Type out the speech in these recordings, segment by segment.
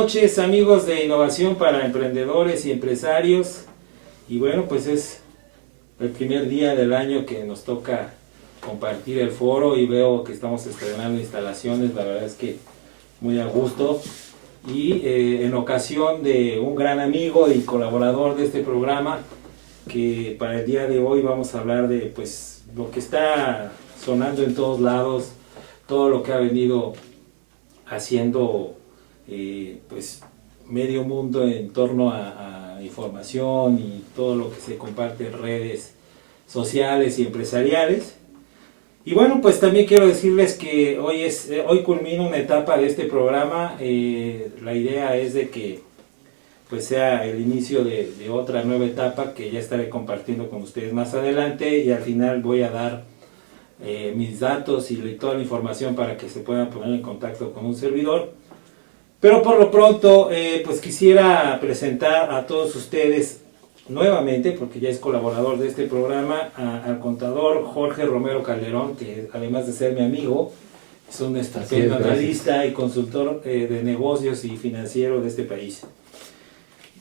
noches, amigos de Innovación para Emprendedores y Empresarios. Y bueno, pues es el primer día del año que nos toca compartir el foro y veo que estamos estrenando instalaciones, la verdad es que muy a gusto. Y en ocasión de un gran amigo y colaborador de este programa, que para el día de hoy vamos a hablar de pues lo que está sonando en todos lados, todo lo que ha venido haciendo pues medio mundo en torno a información y todo lo que se comparte en redes sociales y empresariales. Y bueno, pues también quiero decirles que hoy culmina una etapa de este programa. La idea es de que pues sea el inicio de otra nueva etapa que ya estaré compartiendo con ustedes más adelante, y al final voy a dar mis datos y toda la información para que se puedan poner en contacto con un servidor. Pero por lo pronto pues quisiera presentar a todos ustedes nuevamente, porque ya es colaborador de este programa, al contador Jorge Romero Calderón, que además de ser mi amigo, es un estupendo analista y consultor de negocios y financiero de este país.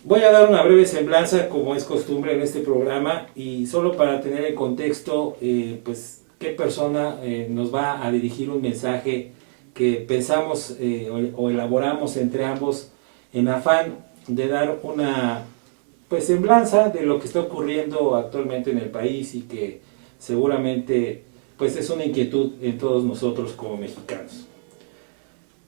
Voy a dar una breve semblanza, como es costumbre en este programa, y solo para tener en contexto pues qué persona nos va a dirigir un mensaje que pensamos o elaboramos entre ambos en afán de dar una pues semblanza de lo que está ocurriendo actualmente en el país y que seguramente pues es una inquietud en todos nosotros como mexicanos.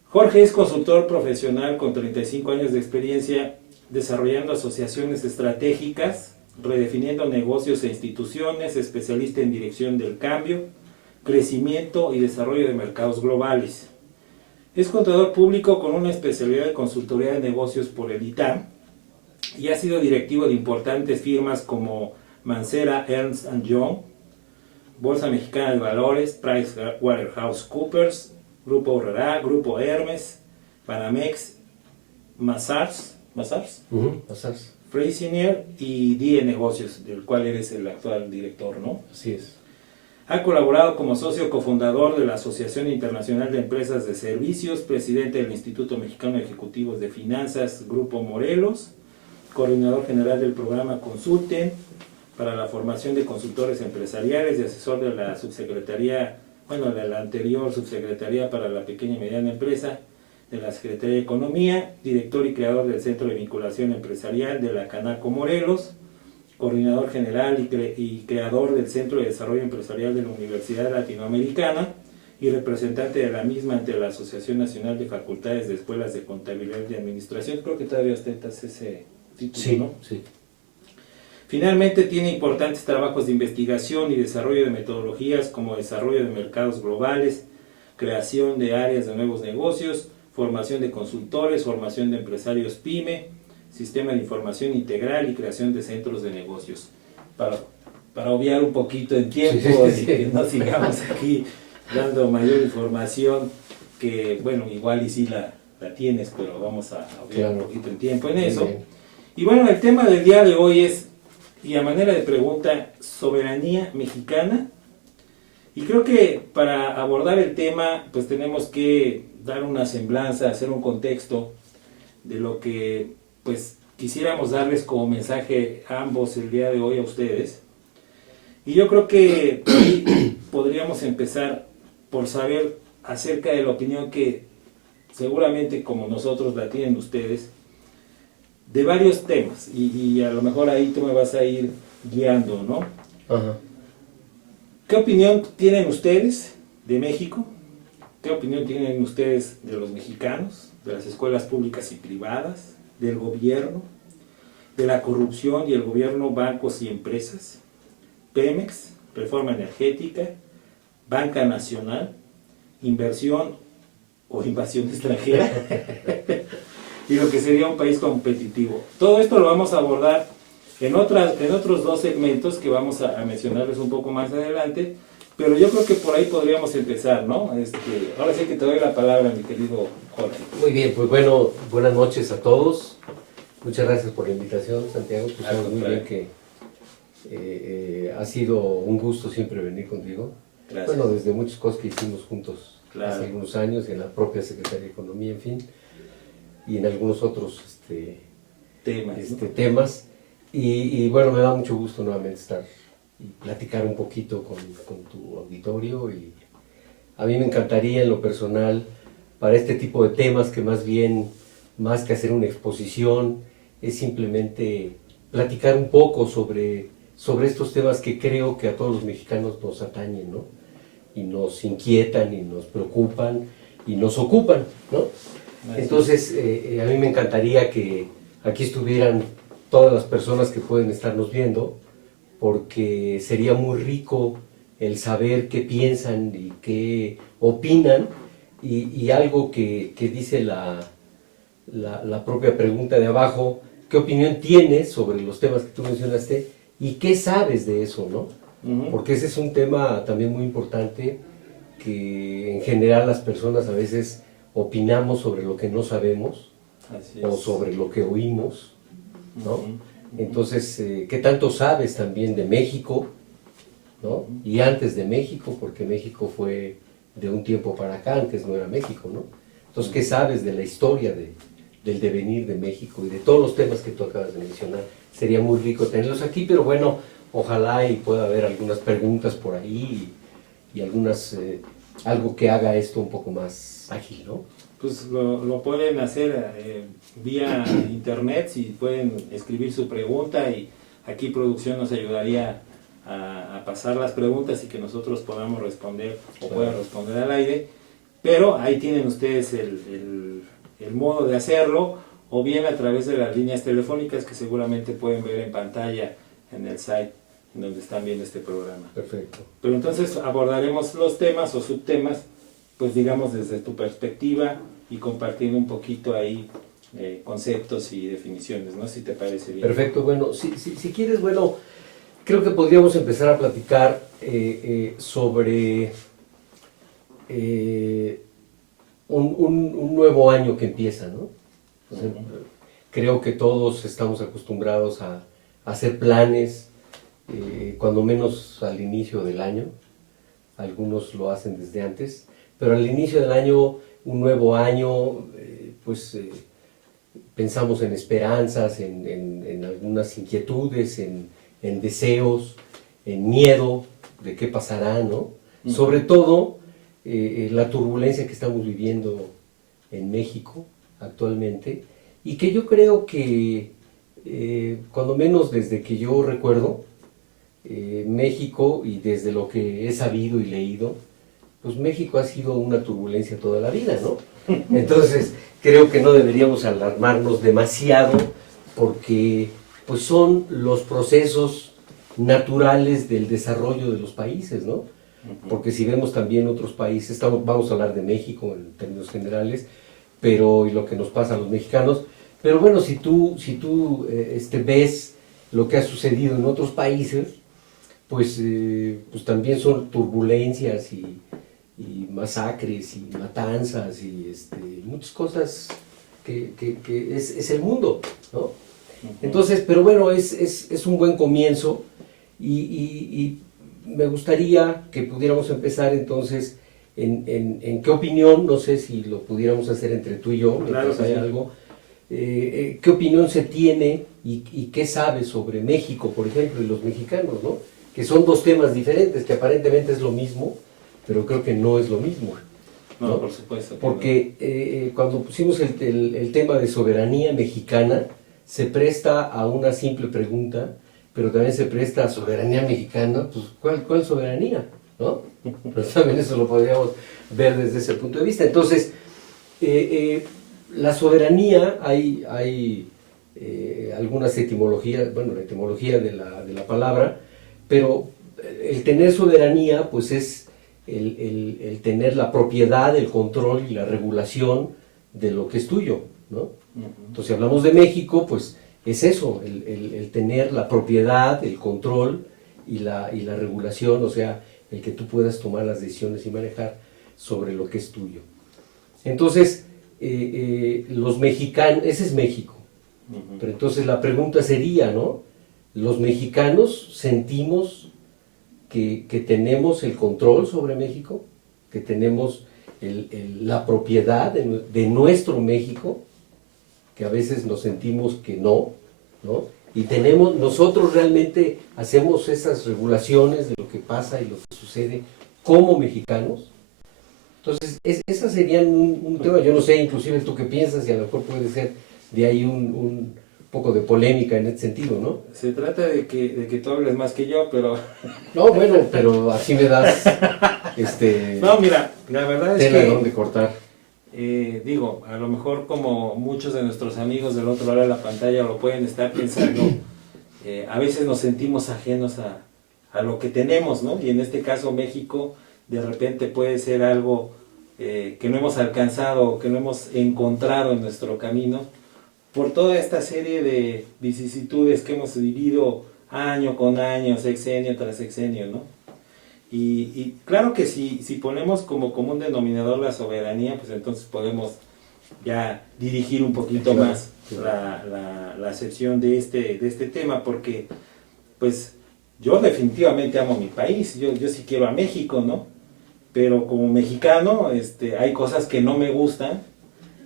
Jorge es consultor profesional con 35 años de experiencia desarrollando asociaciones estratégicas, redefiniendo negocios e instituciones, especialista en dirección del cambio, crecimiento y desarrollo de mercados globales. Es contador público con una especialidad de consultoría de negocios por el ITAM y ha sido directivo de importantes firmas como Mancera, Ernst & Young, Bolsa Mexicana de Valores, PricewaterhouseCoopers, Grupo Urrera, Grupo Hermes, Banamex, Mazars, Freycinet y DIE Negocios, del cual eres el actual director, ¿no? Así es. Ha colaborado como socio cofundador de la Asociación Internacional de Empresas de Servicios, presidente del Instituto Mexicano de Ejecutivos de Finanzas, Grupo Morelos, coordinador general del programa Consulten para la formación de consultores empresariales y asesor de la subsecretaría, de la anterior subsecretaría para la pequeña y mediana empresa de la Secretaría de Economía, director y creador del Centro de Vinculación Empresarial de la Canaco Morelos, coordinador general y creador del Centro de Desarrollo Empresarial de la Universidad Latinoamericana y representante de la misma ante la Asociación Nacional de Facultades de Escuelas de Contabilidad y Administración. Creo que todavía ostentas ese título, sí, ¿no? Sí. Finalmente tiene importantes trabajos de investigación y desarrollo de metodologías como desarrollo de mercados globales, creación de áreas de nuevos negocios, formación de consultores, formación de empresarios PYME, sistema de información integral y creación de centros de negocios. Para obviar un poquito el tiempo y que no sigamos aquí dando mayor información, que bueno, igual y sí la tienes, pero vamos a obviar un poquito el tiempo en eso. Y bueno, el tema del día de hoy es, y a manera de pregunta, soberanía mexicana. Y creo que para abordar el tema, pues tenemos que dar una semblanza, hacer un contexto de lo que pues quisiéramos darles como mensaje a ambos el día de hoy a ustedes. Y yo creo que ahí podríamos empezar por saber acerca de la opinión que seguramente como nosotros la tienen ustedes de varios temas, y a lo mejor ahí tú me vas a ir guiando, ¿no? Ajá. ¿Qué opinión tienen ustedes de México? ¿Qué opinión tienen ustedes de los mexicanos, de las escuelas públicas y privadas, del gobierno, de la corrupción y el gobierno, bancos y empresas, Pemex, reforma energética, banca nacional, inversión o invasión extranjera y lo que sería un país competitivo? Todo esto lo vamos a abordar en otros dos segmentos que vamos a mencionarles un poco más adelante, pero yo creo que por ahí podríamos empezar, ¿no? Ahora sí que te doy la palabra, mi querido Jorge. Muy bien, pues bueno, buenas noches a todos. Muchas gracias por la invitación, Santiago. Pues sabes muy bien que ha sido un gusto siempre venir contigo. Gracias. Bueno, desde muchas cosas que hicimos juntos Claro. hace algunos años, en la propia Secretaría de Economía, en fin. y en algunos otros Temas, ¿no? temas. Y bueno, me da mucho gusto nuevamente estar y platicar un poquito con tu auditorio. Y a mí me encantaría en lo personal, para este tipo de temas, que más bien, más que hacer una exposición, es simplemente platicar un poco sobre estos temas que creo que a todos los mexicanos nos atañen, ¿no? Y nos inquietan y nos preocupan y nos ocupan, ¿no? Entonces, a mí me encantaría que aquí estuvieran todas las personas que pueden estarnos viendo, porque sería muy rico el saber qué piensan y qué opinan, y algo que dice la propia pregunta de abajo: ¿qué opinión tienes sobre los temas que tú mencionaste y qué sabes de eso, ¿no? Porque ese es un tema también muy importante, que en general las personas a veces opinamos sobre lo que no sabemos o sobre lo que oímos, ¿no? Entonces, ¿qué tanto sabes también de México, ¿no? Y antes de México, porque México fue de un tiempo para acá, antes no era México, ¿no? Entonces, ¿qué sabes de la historia del devenir de México y de todos los temas que tú acabas de mencionar? Sería muy rico tenerlos aquí, pero bueno, ojalá y pueda haber algunas preguntas por ahí y algunas, algo que haga esto un poco más ágil, ¿no? Pues lo pueden hacer vía internet, si pueden escribir su pregunta, y aquí producción nos ayudaría a pasar las preguntas y que nosotros podamos responder o puedan responder al aire. Pero ahí tienen ustedes el modo de hacerlo, o bien a través de las líneas telefónicas que seguramente pueden ver en pantalla en el site en donde están viendo este programa. Perfecto. Pero entonces abordaremos los temas o subtemas, pues digamos desde tu perspectiva, y compartiendo un poquito ahí conceptos y definiciones, ¿no? Si te parece bien. Perfecto, bueno, si quieres, bueno, creo que podríamos empezar a platicar sobre un nuevo año que empieza, ¿no? O sea, creo que todos estamos acostumbrados a hacer planes, cuando menos al inicio del año. Algunos lo hacen desde antes, pero al inicio del año, un nuevo año, pensamos en esperanzas, en algunas inquietudes, en deseos, en miedo de qué pasará, ¿no? Sobre todo, la turbulencia que estamos viviendo en México actualmente, y que yo creo que, cuando menos desde que yo recuerdo, México, y desde lo que he sabido y leído, pues México ha sido una turbulencia toda la vida, ¿no? Entonces, creo que no deberíamos alarmarnos demasiado, porque pues son los procesos naturales del desarrollo de los países, ¿no? Porque si vemos también otros países, vamos a hablar de México en términos generales, pero y lo que nos pasa a los mexicanos, pero bueno, si tú ves lo que ha sucedido en otros países, pues también son turbulencias y masacres y matanzas y muchas cosas que es el mundo, ¿no? Entonces, pero bueno, es un buen comienzo, y me gustaría que pudiéramos empezar entonces en qué opinión, no sé si lo pudiéramos hacer entre tú y yo, mientras Claro, hay algo, qué opinión se tiene y qué sabes sobre México, por ejemplo, y los mexicanos, ¿no? Que son dos temas diferentes, que aparentemente es lo mismo, pero creo que no es lo mismo, ¿no? No, por supuesto. Porque cuando pusimos el tema de soberanía mexicana, se presta a una simple pregunta, pero también se presta a soberanía mexicana, pues ¿cuál soberanía? ¿No? Pero también eso lo podríamos ver desde ese punto de vista. Entonces, la soberanía, hay algunas etimologías, bueno, la etimología de la palabra, pero el tener soberanía, pues es el tener la propiedad, el control y la regulación de lo que es tuyo, ¿no? Entonces, si hablamos de México, pues es eso, el tener la propiedad, el control y la regulación, o sea, el que tú puedas tomar las decisiones y manejar sobre lo que es tuyo. Entonces, los mexicanos, ese es México, pero entonces la pregunta sería, ¿no? Los mexicanos sentimos que tenemos el control sobre México, que tenemos la propiedad de nuestro México, que a veces nos sentimos que no, ¿no? Y nosotros realmente hacemos esas regulaciones de lo que pasa y lo que sucede como mexicanos. Entonces, ese sería un tema, yo no sé, inclusive tú qué piensas, y a lo mejor puede ser de ahí un poco de polémica en este sentido, ¿no? Se trata de que tú hables más que yo, pero... No, bueno, pero así me das, No, mira, la verdad es tela de que... dónde cortar. Digo, a lo mejor como muchos de nuestros amigos del otro lado de la pantalla lo pueden estar pensando, a veces nos sentimos ajenos a lo que tenemos, ¿no? Y en este caso México de repente puede ser algo que no hemos alcanzado, que no hemos encontrado en nuestro camino, por toda esta serie de vicisitudes que hemos vivido año con año, sexenio tras sexenio, ¿no? Y claro que si ponemos como común denominador la soberanía, pues entonces podemos ya dirigir un poquito más la sección de este tema, porque pues yo definitivamente amo mi país, yo sí quiero a México, ¿no? Pero como mexicano hay cosas que no me gustan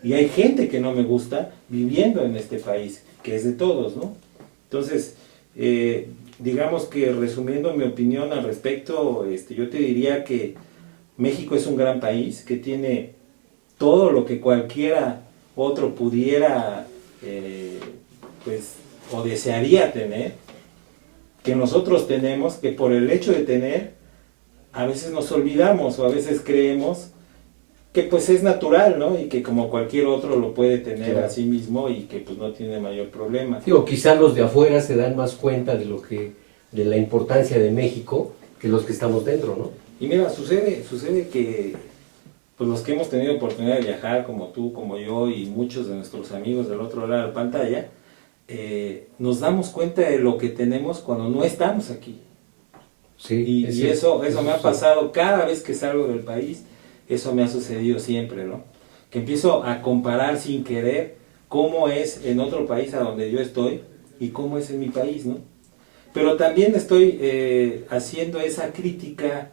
y hay gente que no me gusta viviendo en este país, que es de todos, ¿no? Entonces, digamos que resumiendo mi opinión al respecto, yo te diría que México es un gran país que tiene todo lo que cualquiera otro pudiera, pues, o desearía tener, que nosotros tenemos, que por el hecho de tener, a veces nos olvidamos o a veces creemos que pues es natural, ¿no? Y que como cualquier otro lo puede tener Claro. a sí mismo y que pues no tiene mayor problema. Digo, quizás los de afuera se dan más cuenta de la importancia de México que los que estamos dentro, ¿no? Y mira, sucede que pues los que hemos tenido oportunidad de viajar, como tú, como yo y muchos de nuestros amigos del otro lado de la pantalla, nos damos cuenta de lo que tenemos cuando no estamos aquí. Sí, Y eso me ha sí. pasado cada vez que salgo del país, eso me ha sucedido siempre, ¿no? Que empiezo a comparar sin querer cómo es en otro país a donde yo estoy y cómo es en mi país, ¿no? Pero también estoy haciendo esa crítica,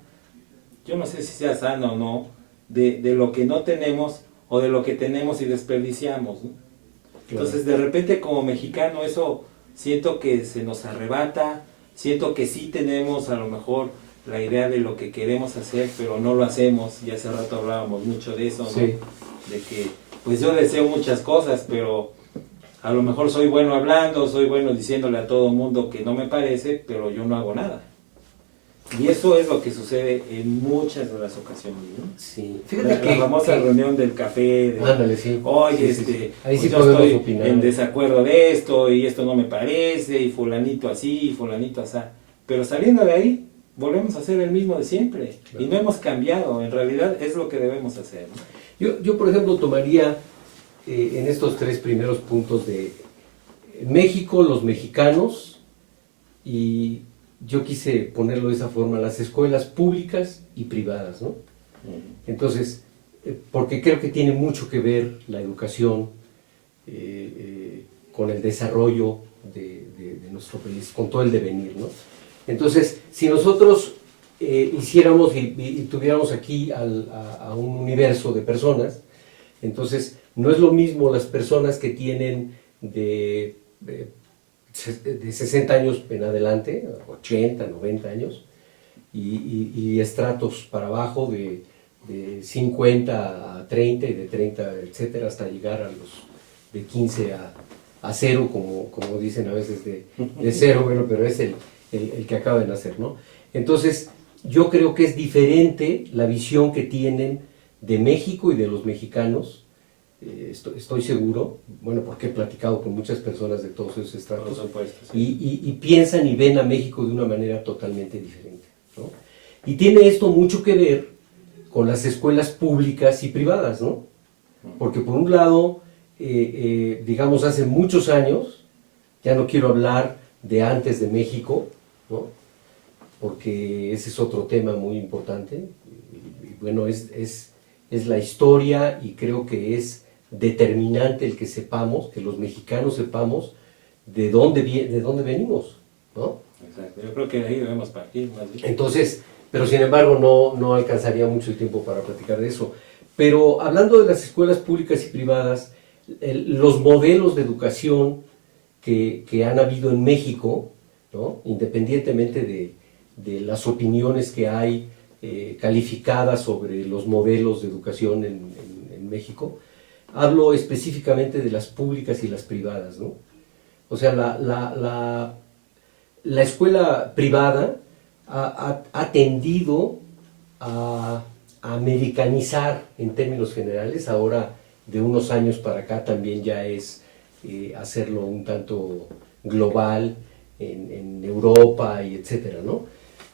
yo no sé si sea sana o no, de lo que no tenemos o de lo que tenemos y desperdiciamos, ¿no? Claro. Entonces de repente como mexicano eso siento que se nos arrebata, siento que sí tenemos a lo mejor la idea de lo que queremos hacer, pero no lo hacemos, y hace rato hablábamos mucho de eso, ¿no? Sí. De que pues yo deseo muchas cosas, pero a lo mejor soy bueno hablando, soy bueno diciéndole a todo mundo que no me parece, pero yo no hago nada. Y eso es lo que sucede en muchas de las ocasiones, ¿no? Sí. La, Fíjate que... la famosa reunión del café, de, Ándale, sí. oye, Sí, sí, sí. Ahí pues sí yo podemos estoy opinar. en desacuerdo de esto, y esto no me parece, y fulanito así, y fulanito así. Pero saliendo de ahí, volvemos a hacer el mismo de siempre. Claro. Y no hemos cambiado, en realidad es lo que debemos hacer, ¿no? Yo por ejemplo, tomaría en estos tres primeros puntos de México, los mexicanos, y yo quise ponerlo de esa forma, las escuelas públicas y privadas, ¿no? Entonces, porque creo que tiene mucho que ver la educación con el desarrollo de nuestro país, con todo el devenir, ¿no? Entonces, si nosotros hiciéramos y tuviéramos aquí a un universo de personas, entonces no es lo mismo las personas que tienen de 60 años en adelante, 80, 90 años, y estratos para abajo de 50 a 30 y de 30, etcétera, hasta llegar a los de 15 a 0, como dicen a veces de 0, bueno, pero es el que acaba de nacer, ¿no? Entonces, yo creo que es diferente la visión que tienen de México y de los mexicanos. Estoy seguro, bueno, porque he platicado con muchas personas de todos esos estratos, Por supuesto, sí. y piensan y ven a México de una manera totalmente diferente, ¿no? Y tiene esto mucho que ver con las escuelas públicas y privadas, ¿no? Porque por un lado, digamos, hace muchos años, ya no quiero hablar de antes de México, ¿no? Porque ese es otro tema muy importante, y bueno, es la historia, y creo que es determinante el que sepamos, que los mexicanos sepamos de dónde venimos, ¿no? Exacto, yo creo que de ahí debemos partir más bien. Entonces, pero sin embargo no alcanzaría mucho tiempo para platicar de eso. Pero hablando de las escuelas públicas y privadas, los modelos de educación que han habido en México, ¿no? Independientemente de las opiniones que hay calificadas sobre los modelos de educación en México, hablo específicamente de las públicas y las privadas, ¿no? O sea, la escuela privada ha tendido a americanizar en términos generales. Ahora, de unos años para acá, también ya es hacerlo un tanto global en Europa y etcétera, ¿no?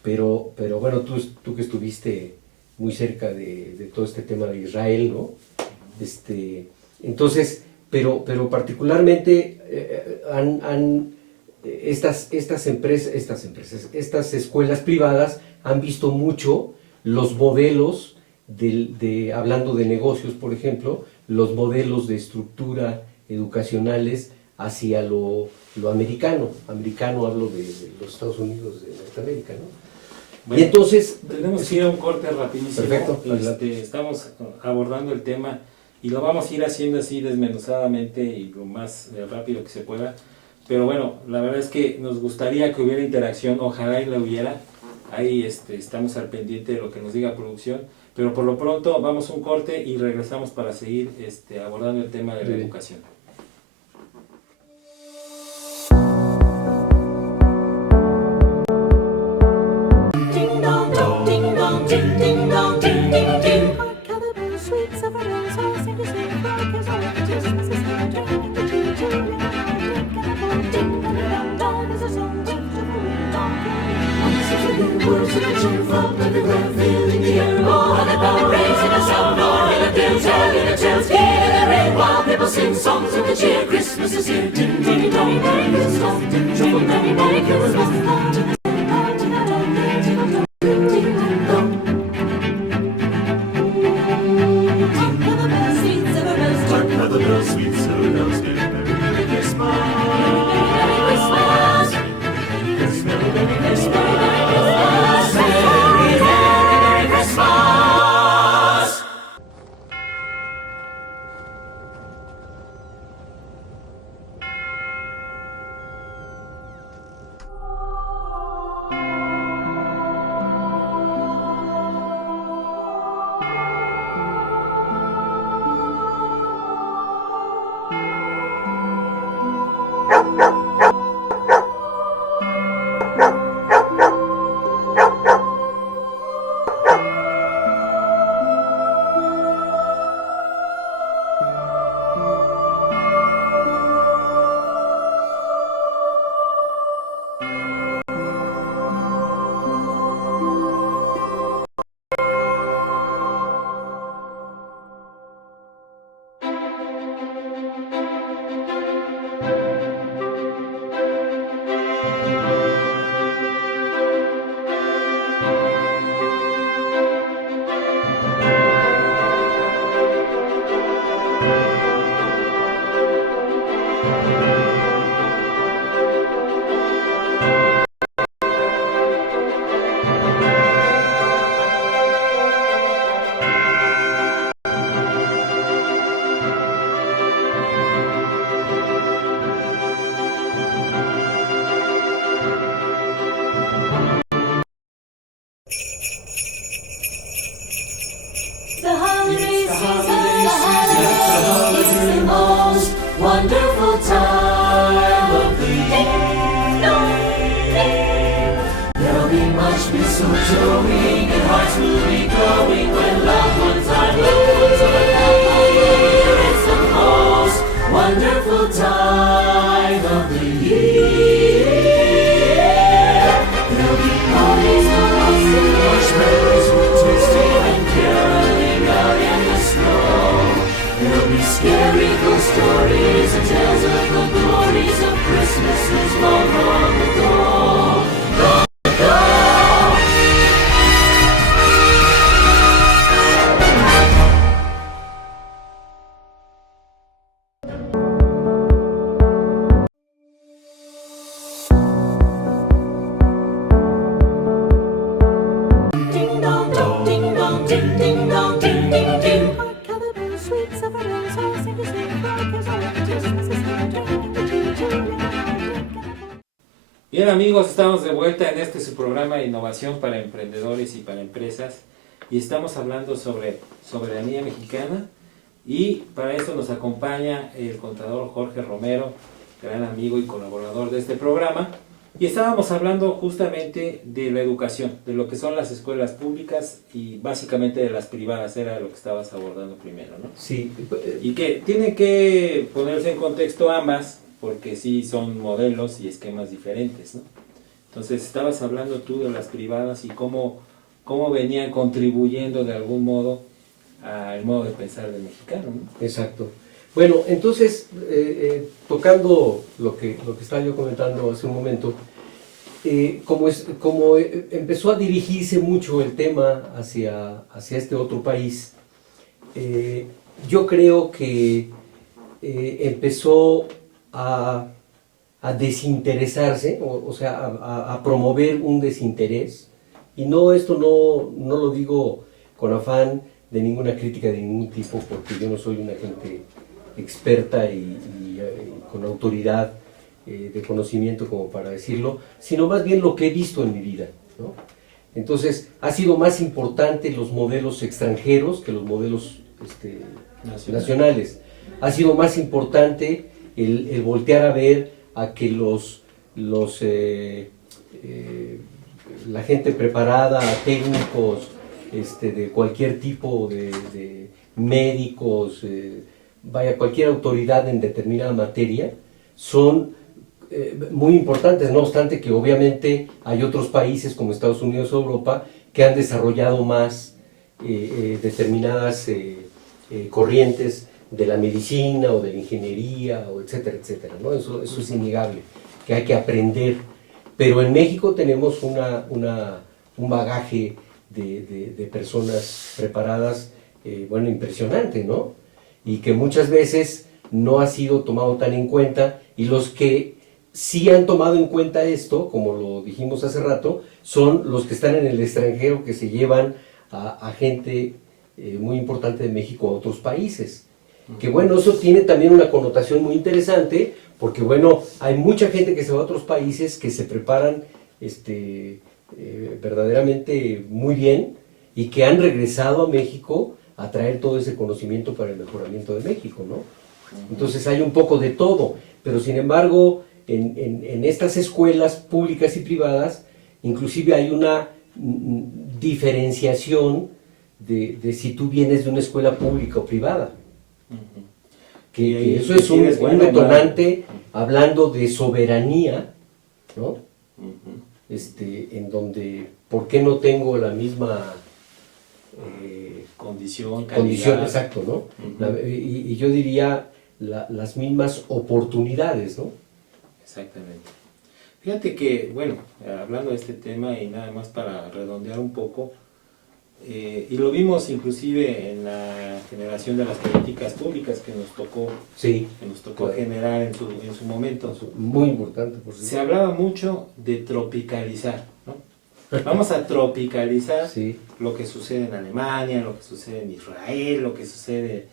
Pero bueno, tú que estuviste muy cerca de todo este tema de Israel, ¿no? Entonces, pero particularmente estas escuelas privadas han visto mucho los modelos hablando de negocios, por ejemplo, los modelos de estructura educacionales hacia lo americano. Americano hablo de los Estados Unidos de Norteamérica, ¿no? Bueno, y entonces tenemos que ir a un corte rapidísimo. Perfecto. Estamos abordando el tema y lo vamos a ir haciendo así desmenuzadamente y lo más rápido que se pueda. Pero bueno, la verdad es que nos gustaría que hubiera interacción, ojalá y la hubiera. Ahí estamos al pendiente de lo que nos diga producción. Pero por lo pronto vamos a un corte y regresamos para seguir abordando el tema de la educación. Ding dong dong, ding dong, ding ding dong, ding ding ding. Hark how the bells, sweet silver bells, all sing to sing. Hark as all the Christmas is here, drinking the tea, children and all drink and a bowl. Ding dong dong dong, is a song with the wind talking. On the streets of the world, so cheer from everywhere, filling the air. Oh, how the bell raising a sound, or in a bill, telling the tales, giving the ring while people sing songs of the cheer. Christmas is here, ding ding dong, Merry Christmas, ding ding dong, Merry Christmas. The holiday season, the most wonderful time of the year. There'll be much mistletoeing and hearts will be glowing when loved ones are near. It's the most wonderful time of the year. There'll be parties for us and marshmallows for twisting and caroling out in the snow. There'll be scary ghost stories and tales of the glories of Christmases long, long ago. Long ago. Bien amigos, estamos de vuelta en este su programa de innovación para emprendedores y para empresas y estamos hablando sobre soberanía mexicana y para eso nos acompaña el contador Jorge Romero, gran amigo y colaborador de este programa, y estábamos hablando justamente de la educación, de lo que son las escuelas públicas y básicamente de las privadas, era lo que estabas abordando primero, ¿no? Sí, Y que tienen que ponerse en contexto ambas, porque sí son modelos y esquemas diferentes, ¿no? Entonces estabas hablando tú de las privadas y cómo venían contribuyendo de algún modo al modo de pensar del mexicano, ¿no? exacto. Bueno, entonces, tocando lo que estaba yo comentando hace un momento, empezó a dirigirse mucho el tema hacia este otro país, yo creo que empezó a desinteresarse, o sea, a promover un desinterés. Y esto no lo digo con afán de ninguna crítica de ningún tipo, porque yo no soy una gente experta y con autoridad de conocimiento como para decirlo, sino más bien lo que he visto en mi vida, ¿no? Entonces, ha sido más importante los modelos extranjeros que los modelos nacionales. Ha sido más importante el voltear a ver a que la gente preparada, técnicos, de cualquier tipo de médicos, cualquier autoridad en determinada materia, son muy importantes, no obstante que obviamente hay otros países como Estados Unidos o Europa que han desarrollado más determinadas corrientes de la medicina o de la ingeniería, o etcétera, etcétera, ¿no? Eso es innegable, que hay que aprender. Pero en México tenemos un bagaje de personas preparadas, impresionante, ¿no? Y que muchas veces no ha sido tomado tan en cuenta, y los que sí han tomado en cuenta esto, como lo dijimos hace rato, son los que están en el extranjero, que se llevan a gente muy importante de México a otros países. Que eso tiene también una connotación muy interesante, porque hay mucha gente que se va a otros países que se preparan verdaderamente muy bien y que han regresado a México a traer todo ese conocimiento para el mejoramiento de México, ¿no? Entonces hay un poco de todo, pero sin embargo en estas escuelas públicas y privadas inclusive hay una diferenciación de si tú vienes de una escuela pública o privada. Que eso es un detonante, hablando de soberanía, ¿no? En donde, ¿por qué no tengo la misma condición, exacto, ¿no? Y yo diría las mismas oportunidades, ¿no? Exactamente. Fíjate que, hablando de este tema y nada más para redondear un poco, y lo vimos inclusive en la generación de las políticas públicas que nos tocó, claro, generar en su momento. Muy importante, por Se hablaba mucho de tropicalizar, ¿no? Vamos a tropicalizar lo que sucede en Alemania, lo que sucede en Israel, lo que sucede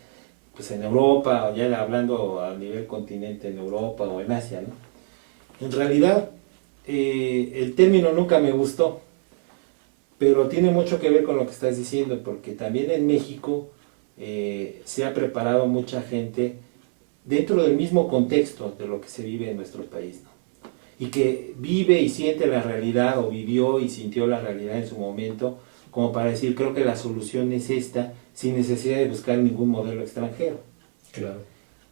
pues en Europa, o ya hablando a nivel continente en Europa o en Asia, ¿no? En realidad, el término nunca me gustó, pero tiene mucho que ver con lo que estás diciendo, porque también en México se ha preparado mucha gente dentro del mismo contexto de lo que se vive en nuestro país, ¿no? Y que vive y siente la realidad, o vivió y sintió la realidad en su momento, como para decir, creo que la solución es esta, sin necesidad de buscar ningún modelo extranjero. Claro.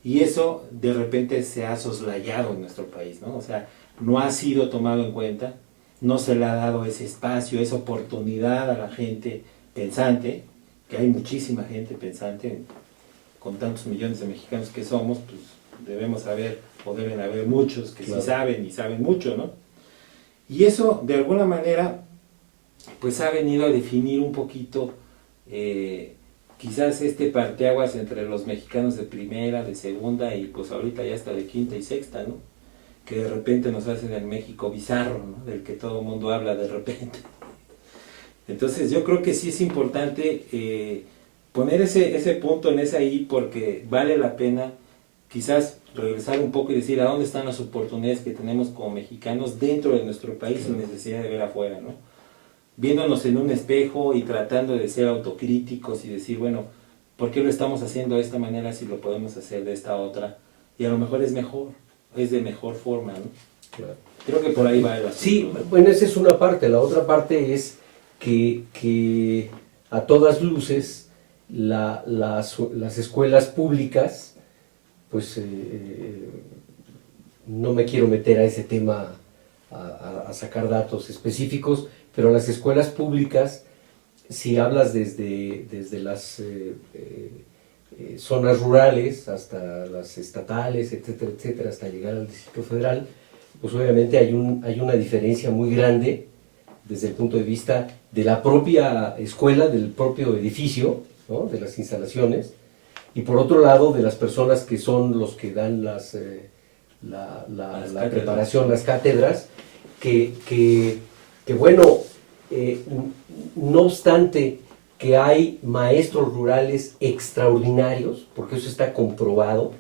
Y eso de repente se ha soslayado en nuestro país, ¿no? O sea, no ha sido tomado en cuenta, no se le ha dado ese espacio, esa oportunidad a la gente pensante, que hay muchísima gente pensante, con tantos millones de mexicanos que somos, pues debemos saber, o deben haber muchos que sí saben y saben mucho, ¿no? Y eso, de alguna manera, pues ha venido a definir un poquito, quizás parteaguas entre los mexicanos de primera, de segunda, y pues ahorita ya hasta de quinta y sexta, ¿no? Que de repente nos hacen el México bizarro, ¿no? Del que todo el mundo habla de repente. Entonces yo creo que sí es importante poner ese punto en esa I, porque vale la pena quizás regresar un poco y decir a dónde están las oportunidades que tenemos como mexicanos dentro de nuestro país sin necesidad de ver afuera, ¿no? Viéndonos en un espejo y tratando de ser autocríticos y decir, bueno, ¿por qué lo estamos haciendo de esta manera si lo podemos hacer de esta otra? Y a lo mejor es mejor, es de mejor forma, ¿no? Claro. Creo que por ahí va el asunto. Sí, bueno, esa es una parte. La otra parte es que a todas luces las escuelas públicas, pues no me quiero meter a ese tema a sacar datos específicos, pero las escuelas públicas, si hablas desde las zonas rurales hasta las estatales, etcétera, etcétera, hasta llegar al Distrito Federal, pues obviamente hay una diferencia muy grande desde el punto de vista de la propia escuela, del propio edificio, ¿no? De las instalaciones, y por otro lado de las personas que son los que dan la preparación, las cátedras, que bueno, no obstante que hay maestros rurales extraordinarios, porque eso está comprobado,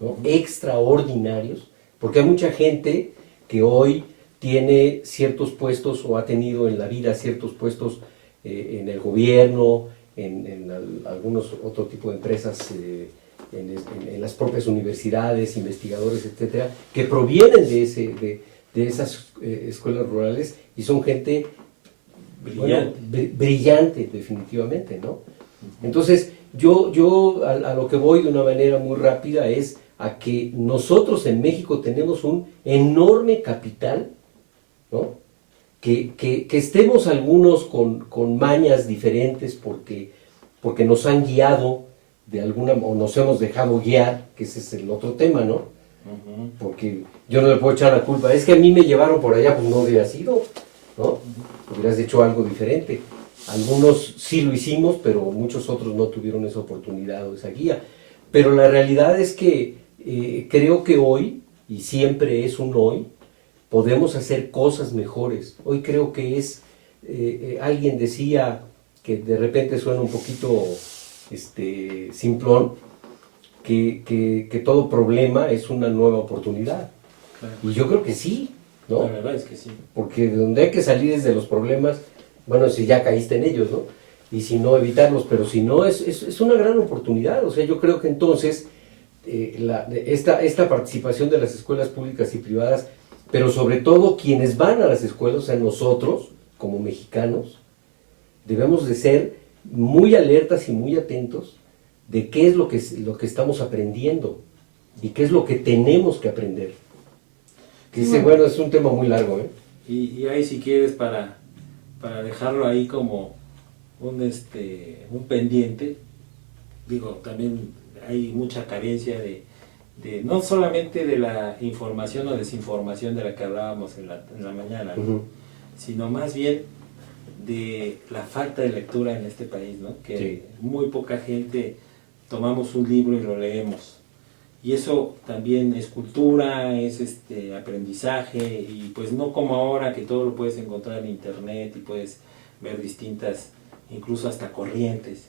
¿no? Extraordinarios, porque hay mucha gente que hoy tiene ciertos puestos o ha tenido en la vida ciertos puestos en el gobierno, en algunos otro tipo de empresas, en las propias universidades, investigadores, etcétera, que provienen de esas escuelas rurales y son gente Brillante. bueno, brillante definitivamente, ¿no? Entonces, yo a lo que voy de una manera muy rápida es a que nosotros en México tenemos un enorme capital, ¿no? Que estemos algunos con mañas diferentes porque nos han guiado de alguna, o nos hemos dejado guiar, que ese es el otro tema, ¿no? Ujú. Porque yo no le puedo echar la culpa, es que a mí me llevaron por allá, pues no hubiera sido, ¿no? Hubieras hecho algo diferente. Algunos sí lo hicimos, pero muchos otros no tuvieron esa oportunidad o esa guía. Pero la realidad es que creo que hoy, y siempre es un hoy, podemos hacer cosas mejores. Hoy creo que es, alguien decía que de repente suena un poquito simplón, que todo problema es una nueva oportunidad. Claro. Y yo creo que sí, ¿no? La verdad es que sí. Porque de donde hay que salir es de los problemas, bueno, si ya caíste en ellos, ¿no? Y si no, evitarlos, pero si no, es una gran oportunidad. O sea, yo creo que entonces esta participación de las escuelas públicas y privadas, pero sobre todo quienes van a las escuelas, o sea, nosotros, como mexicanos, debemos de ser muy alertas y muy atentos de qué es lo que estamos aprendiendo y qué es lo que tenemos que aprender. Que Sí, dice, bueno, es un tema muy largo, ¿eh? Y ahí si quieres para dejarlo ahí como un pendiente, digo, también hay mucha carencia de no solamente de la información o desinformación de la que hablábamos en la mañana, ¿no? Ujú. Sino más bien de la falta de lectura en este país, ¿no? Que Sí. muy poca gente tomamos un libro y lo leemos. Y eso también es cultura, es aprendizaje, y pues no como ahora que todo lo puedes encontrar en internet y puedes ver distintas, incluso hasta corrientes,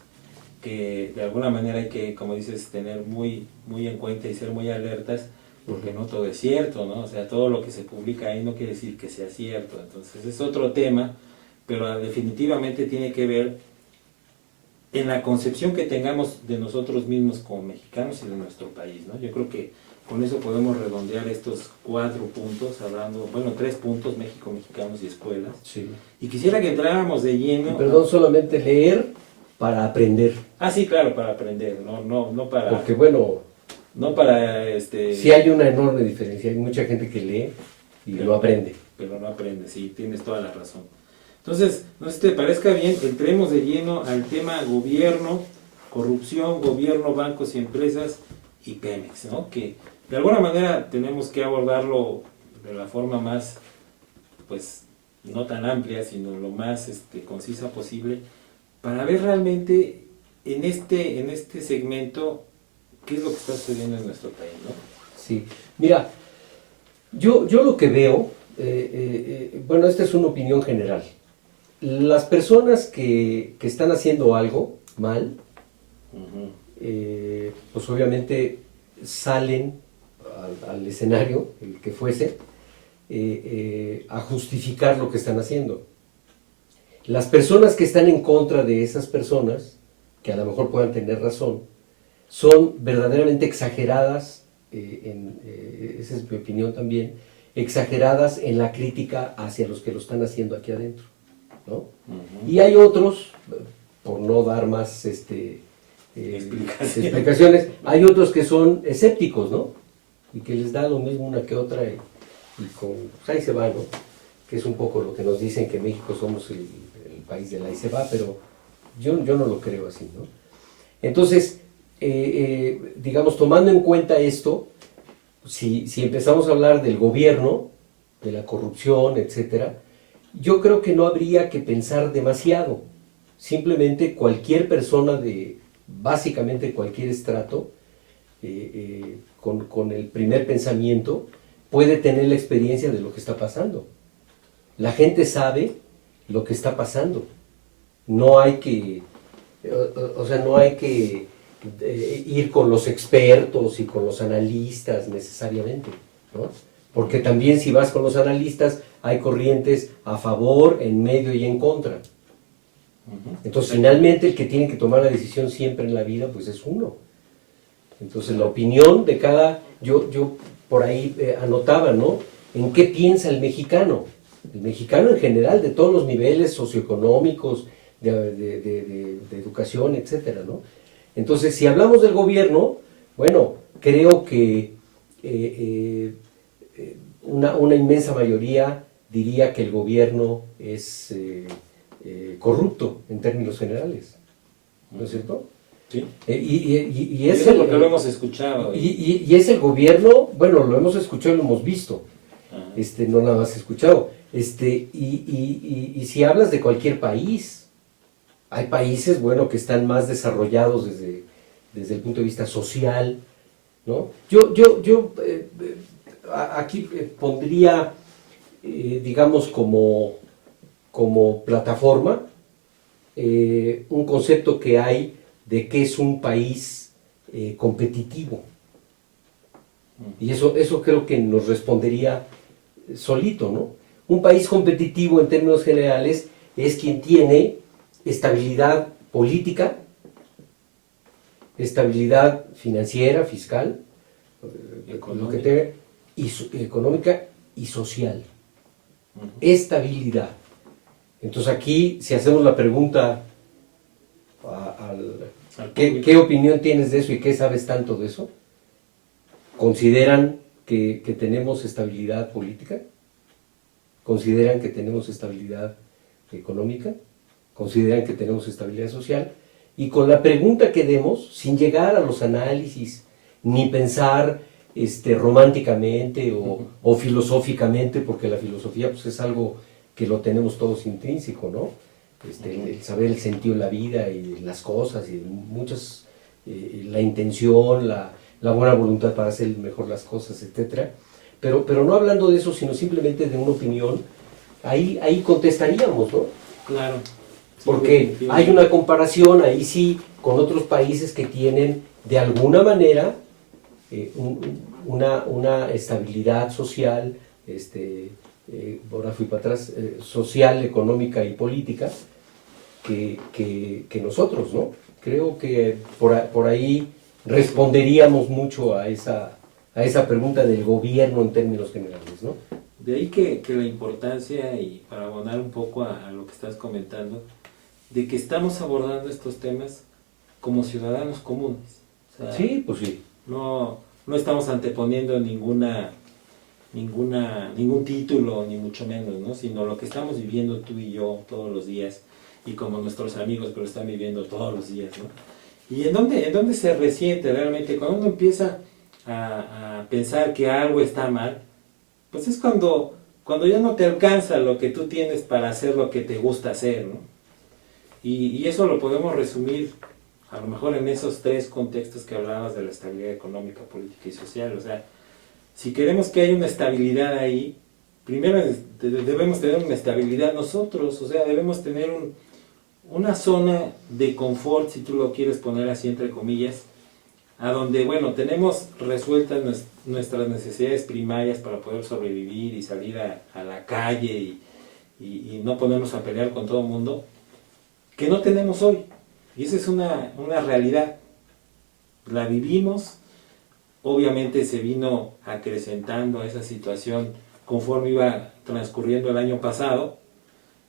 que de alguna manera hay que, como dices, tener muy, muy en cuenta y ser muy alertas, porque no todo es cierto, ¿no? O sea, todo lo que se publica ahí no quiere decir que sea cierto. Entonces es otro tema, pero definitivamente tiene que ver en la concepción que tengamos de nosotros mismos como mexicanos y de nuestro país, ¿no? Yo creo que con eso podemos redondear estos 4 puntos, hablando, bueno, 3 puntos, México, mexicanos y escuelas. Sí. Y quisiera que entráramos de lleno. Perdón, solamente leer para aprender. Ah, sí, claro, para aprender, no para... Porque bueno, No para, sí hay una enorme diferencia. Hay mucha gente que lee y Pero lo aprende. Pero no aprende, sí, tienes toda la razón. Entonces, no sé si te parezca bien, entremos de lleno al tema gobierno, corrupción, gobierno, bancos y empresas y Pemex, ¿no? Que de alguna manera tenemos que abordarlo de la forma más, pues, no tan amplia, sino lo más concisa posible, para ver realmente en este segmento qué es lo que está sucediendo en nuestro país, ¿no? Sí. Mira, yo lo que veo, bueno, esta es una opinión general. Las personas que están haciendo algo mal, Ujú. pues obviamente salen, al escenario, el que fuese, a justificar lo que están haciendo. Las personas que están en contra de esas personas, que a lo mejor puedan tener razón, son verdaderamente exageradas, esa es mi opinión también, exageradas en la crítica hacia los que lo están haciendo aquí adentro, ¿no? Uh-huh. Y hay otros, por no dar más explicaciones, hay otros que son escépticos, ¿no? Y que les da lo mismo una que otra y pues ahí se va, ¿no? Que es un poco lo que nos dicen que México somos el país del ahí se va, pero yo no lo creo así, ¿no? Entonces, digamos, tomando en cuenta esto, si empezamos a hablar del gobierno, de la corrupción, etcétera, yo creo que no habría que pensar demasiado. Simplemente cualquier persona de básicamente cualquier estrato, con el primer pensamiento, puede tener la experiencia de lo que está pasando. La gente sabe lo que está pasando. No hay que, no hay que ir con los expertos y con los analistas necesariamente, ¿no? Porque también si vas con los analistas hay corrientes a favor, en medio y en contra. Entonces finalmente el que tiene que tomar la decisión siempre en la vida pues es uno. Entonces la opinión de cada, yo por ahí anotaba, ¿no? ¿En qué piensa el mexicano? El mexicano en general, de todos los niveles socioeconómicos, de educación, etcétera, ¿no? Entonces, si hablamos del gobierno, bueno, creo que una inmensa mayoría diría que el gobierno es corrupto en términos generales, ¿no es cierto? Sí. Y es eso porque lo hemos escuchado. Y es el gobierno, bueno, lo hemos escuchado y lo hemos visto. No nada más escuchado. Y si hablas de cualquier país, hay países, bueno, que están más desarrollados desde el punto de vista social, ¿no? Yo aquí pondría, digamos, como plataforma, un concepto que hay de qué es un país competitivo. Y eso creo que nos respondería solito, ¿no? Un país competitivo en términos generales es quien tiene estabilidad política, estabilidad financiera, fiscal, lo que tenga, económica y social. Estabilidad. Entonces aquí, si hacemos la pregunta, ¿qué opinión tienes de eso y qué sabes tanto de eso? ¿Consideran que tenemos estabilidad política? ¿Consideran que tenemos estabilidad económica? ¿Consideran que tenemos estabilidad social? Y con la pregunta que demos, sin llegar a los análisis, ni pensar románticamente o filosóficamente, porque la filosofía pues, es algo que lo tenemos todos intrínseco, ¿no? El saber el sentido de la vida y las cosas, y muchas, la intención, la buena voluntad para hacer mejor las cosas, etc. Pero no hablando de eso, sino simplemente de una opinión, ahí contestaríamos, ¿no? Claro. Sí, porque hay una comparación, ahí sí, con otros países que tienen, de alguna manera, una estabilidad social, ahora fui para atrás, social, económica y política, que nosotros, ¿no? Creo que por ahí responderíamos mucho a esa pregunta del gobierno en términos generales, ¿no? De ahí que la importancia, y para abonar un poco a lo que estás comentando, de que estamos abordando estos temas como ciudadanos comunes. O sea, sí, pues sí. No estamos anteponiendo ningún título, ni mucho menos, ¿no? Sino lo que estamos viviendo tú y yo todos los días, y como nuestros amigos que lo están viviendo todos los días, ¿no? Y en dónde se resiente realmente, cuando uno empieza a pensar que algo está mal, pues es cuando ya no te alcanza lo que tú tienes para hacer lo que te gusta hacer, ¿no? Y eso lo podemos resumir a lo mejor en esos tres contextos que hablabas de la estabilidad económica, política y social. O sea, si queremos que haya una estabilidad ahí, primero debemos tener una estabilidad nosotros, o sea, debemos tener una zona de confort, si tú lo quieres poner así entre comillas, a donde, bueno, tenemos resueltas nuestras necesidades primarias para poder sobrevivir y salir a la calle y no ponernos a pelear con todo el mundo, que no tenemos hoy. Y esa es una realidad. La vivimos, obviamente se vino acrecentando esa situación conforme iba transcurriendo el año pasado,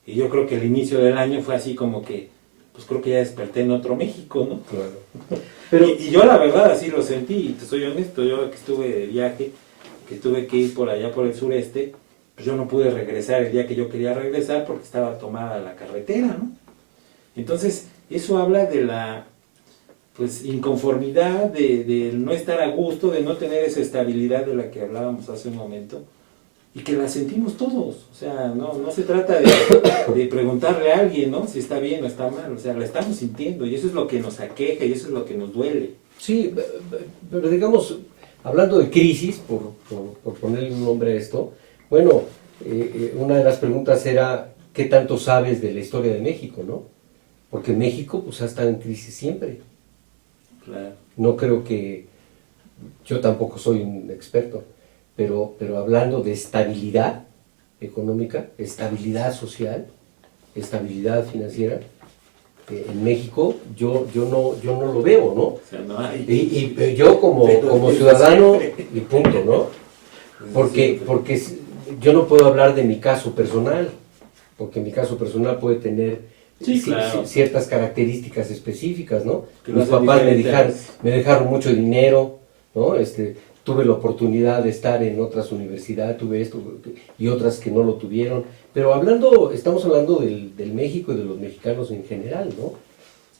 y yo creo que el inicio del año fue así como que, pues creo que ya desperté en otro México, ¿no? Claro. Pero, Y yo la verdad así lo sentí, y te soy honesto, yo que estuve de viaje, que tuve que ir por allá por el sureste, pues yo no pude regresar el día que yo quería regresar porque estaba tomada la carretera, ¿no? Entonces, eso habla de la pues inconformidad, de no estar a gusto, de no tener esa estabilidad de la que hablábamos hace un momento, y que la sentimos todos. O sea, no se trata de preguntarle a alguien, ¿no?, si está bien o está mal. O sea, la estamos sintiendo, y eso es lo que nos aqueja, y eso es lo que nos duele. sí, pero digamos, hablando de crisis, por ponerle un nombre a esto, bueno, una de las preguntas era, ¿qué tanto sabes de la historia de México, no? Porque México pues ha estado en crisis siempre. Claro. No creo que, yo tampoco soy un experto, pero hablando de estabilidad económica, estabilidad social, estabilidad financiera, en México yo no lo veo, ¿no? O sea, no hay. Y yo como ciudadano, y punto, ¿no? Porque yo no puedo hablar de mi caso personal, porque mi caso personal puede tener Sí, claro. ciertas características específicas, ¿no? Que Mis lo hacen papás diferentes. me dejaron mucho dinero, ¿no? Tuve la oportunidad de estar en otras universidades, tuve esto y otras que no lo tuvieron. Pero estamos hablando del México y de los mexicanos en general, ¿no?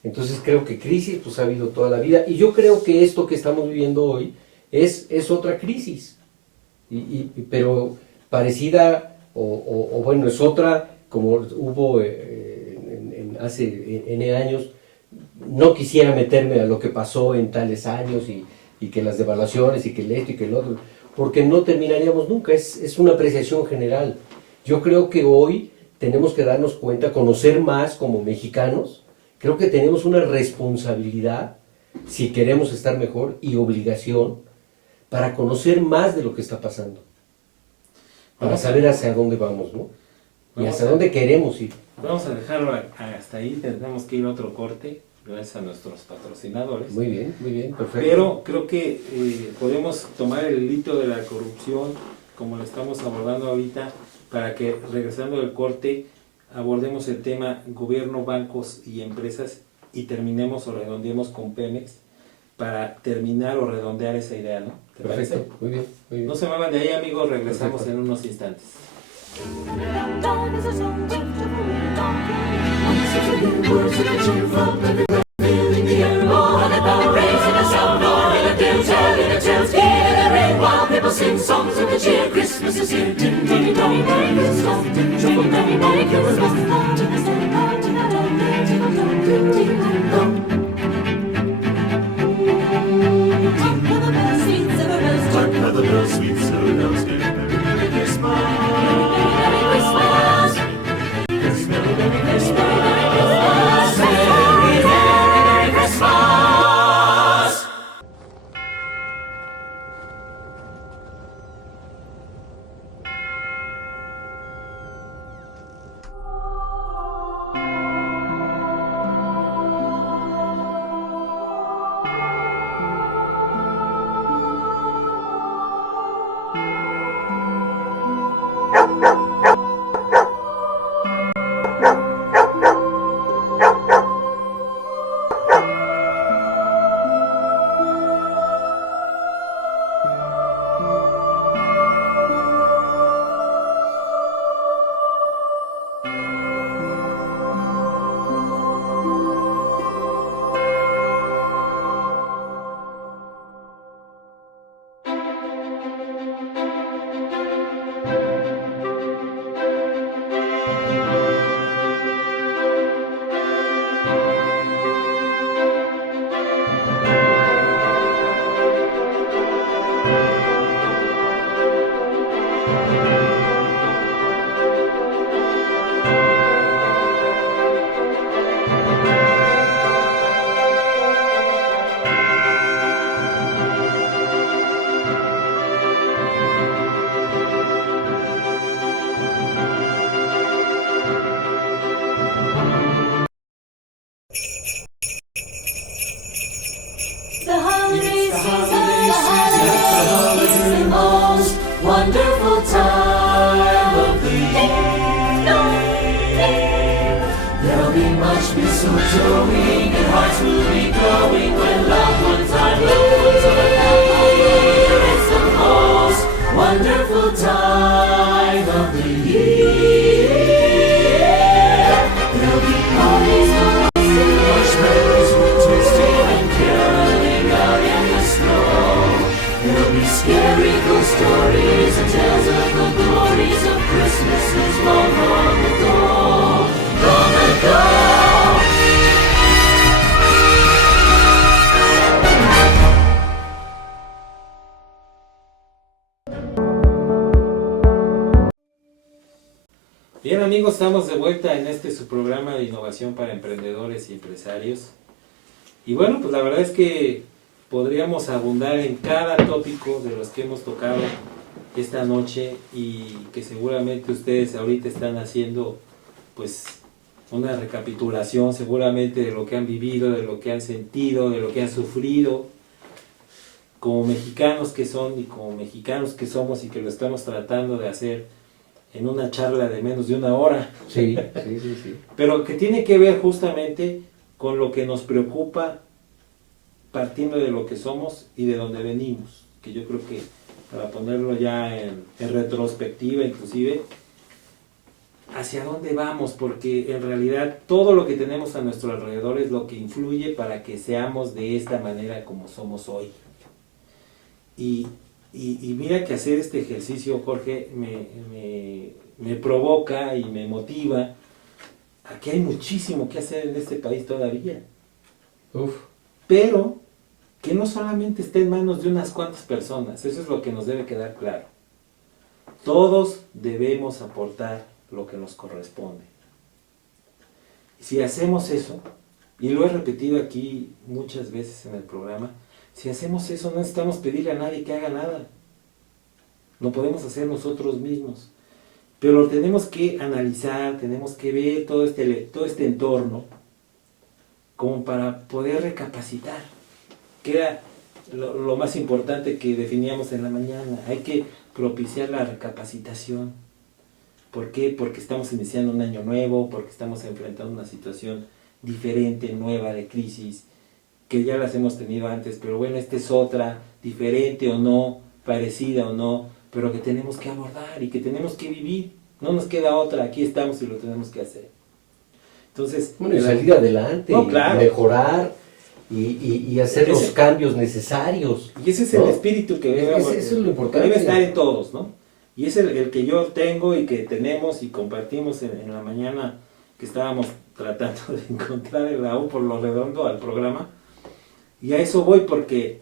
Entonces creo que crisis pues ha habido toda la vida, y yo creo que esto que estamos viviendo hoy es otra crisis, pero parecida, o bueno, es otra como hubo hace N años. No quisiera meterme a lo que pasó en tales años y que las devaluaciones y que esto y que el otro, porque no terminaríamos nunca, es una apreciación general. Yo creo que hoy tenemos que darnos cuenta, conocer más como mexicanos. Creo que tenemos una responsabilidad, si queremos estar mejor, y obligación, para conocer más de lo que está pasando, para saber hacia dónde vamos, ¿no? Y hacia dónde queremos ir. Vamos a dejarlo hasta ahí, tendremos que ir a otro corte, gracias a nuestros patrocinadores. Muy bien, perfecto. Pero creo que podemos tomar el hilito de la corrupción, como lo estamos abordando ahorita, para que, regresando del corte, abordemos el tema gobierno, bancos y empresas, y terminemos o redondeemos con Pemex, para terminar o redondear esa idea, ¿no? ¿Te Perfecto, parece? muy bien, muy bien. No se muevan de ahí, amigos, regresamos Perfecto. en unos instantes. Dog is a song with a donkey. Words of a cheer from every feeling the air, all the power raising a sound, all relatives telling the tales, giving the ring while people sing songs of the cheer. Christmas is here, ding ding dong, Merry Christmas, jingle bell, Merry Christmas, ding ding dong. Hark how the bells, sweet silver bells, Merry Christmas. Merry Christmas. Merry, Merry Christmas. Merry, Merry Christmas. fresh mistletoeing, and hearts will be glowing when loved ones are near. It's the most wonderful time of the year. There'll be parties for us and marshmallows for twisting and caroling out in the snow. There'll be scary ghost stories and tales of the glories of Christmases long, long ago. Long ago. Bien amigos, estamos de vuelta en su programa de innovación para emprendedores y empresarios. Y bueno, pues la verdad es que podríamos abundar en cada tópico de los que hemos tocado esta noche y que seguramente ustedes ahorita están haciendo pues una recapitulación seguramente de lo que han vivido, de lo que han sentido, de lo que han sufrido como mexicanos que son y como mexicanos que somos y que lo estamos tratando de hacer en una charla de menos de una hora. Sí. Pero que tiene que ver justamente con lo que nos preocupa partiendo de lo que somos y de donde venimos, que yo creo que para ponerlo ya en retrospectiva inclusive, hacia dónde vamos, porque en realidad todo lo que tenemos a nuestro alrededor es lo que influye para que seamos de esta manera como somos hoy. Y mira que hacer este ejercicio, Jorge, me provoca y me motiva a que hay muchísimo que hacer en este país todavía. Uf. Pero que no solamente está en manos de unas cuantas personas, eso es lo que nos debe quedar claro. Todos debemos aportar lo que nos corresponde. Si hacemos eso, y lo he repetido aquí muchas veces en el programa, si hacemos eso no necesitamos pedirle a nadie que haga nada. Lo podemos hacer nosotros mismos. Pero tenemos que analizar, tenemos que ver todo este entorno como para poder recapacitar. Que era lo más importante que definíamos en la mañana. Hay que propiciar la recapacitación. ¿Por qué? Porque estamos iniciando un año nuevo, porque estamos enfrentando una situación diferente, nueva, de crisis, que ya las hemos tenido antes, pero bueno, esta es otra, diferente o no, parecida o no, pero que tenemos que abordar y que tenemos que vivir. No nos queda otra, aquí estamos y lo tenemos que hacer. Entonces, Bueno, y salir adelante, no, claro, y mejorar y hacer los cambios necesarios. Y ese es ¿no? el espíritu que debe, Eso es lo que importante. debe estar en todos, ¿no? Y es el que yo tengo y que tenemos y compartimos en la mañana que estábamos tratando de encontrar el U por lo redondo al programa. Y a eso voy porque,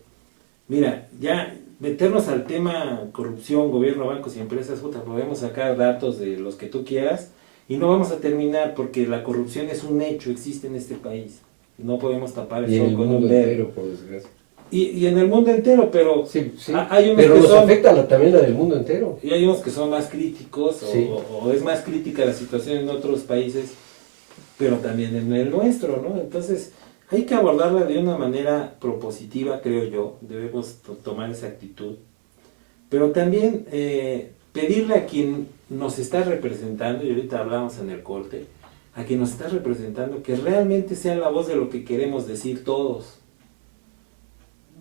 mira, ya meternos al tema corrupción, gobierno, bancos y empresas, puta, podemos sacar datos de los que tú quieras y no vamos a terminar porque la corrupción es un hecho, existe en este país. No podemos tapar el Y en sol el con mundo un dedo. entero, por desgracia. Y en el mundo entero, pero Sí. hay unos Pero que nos son... afecta también la del mundo entero. Y hay unos que son más críticos Sí. o es más crítica la situación en otros países, pero también en el nuestro, ¿no? Entonces hay que abordarla de una manera propositiva, creo yo, debemos tomar esa actitud, pero también pedirle a quien nos está representando, y ahorita hablamos en el corte, a quien nos está representando, que realmente sea la voz de lo que queremos decir todos.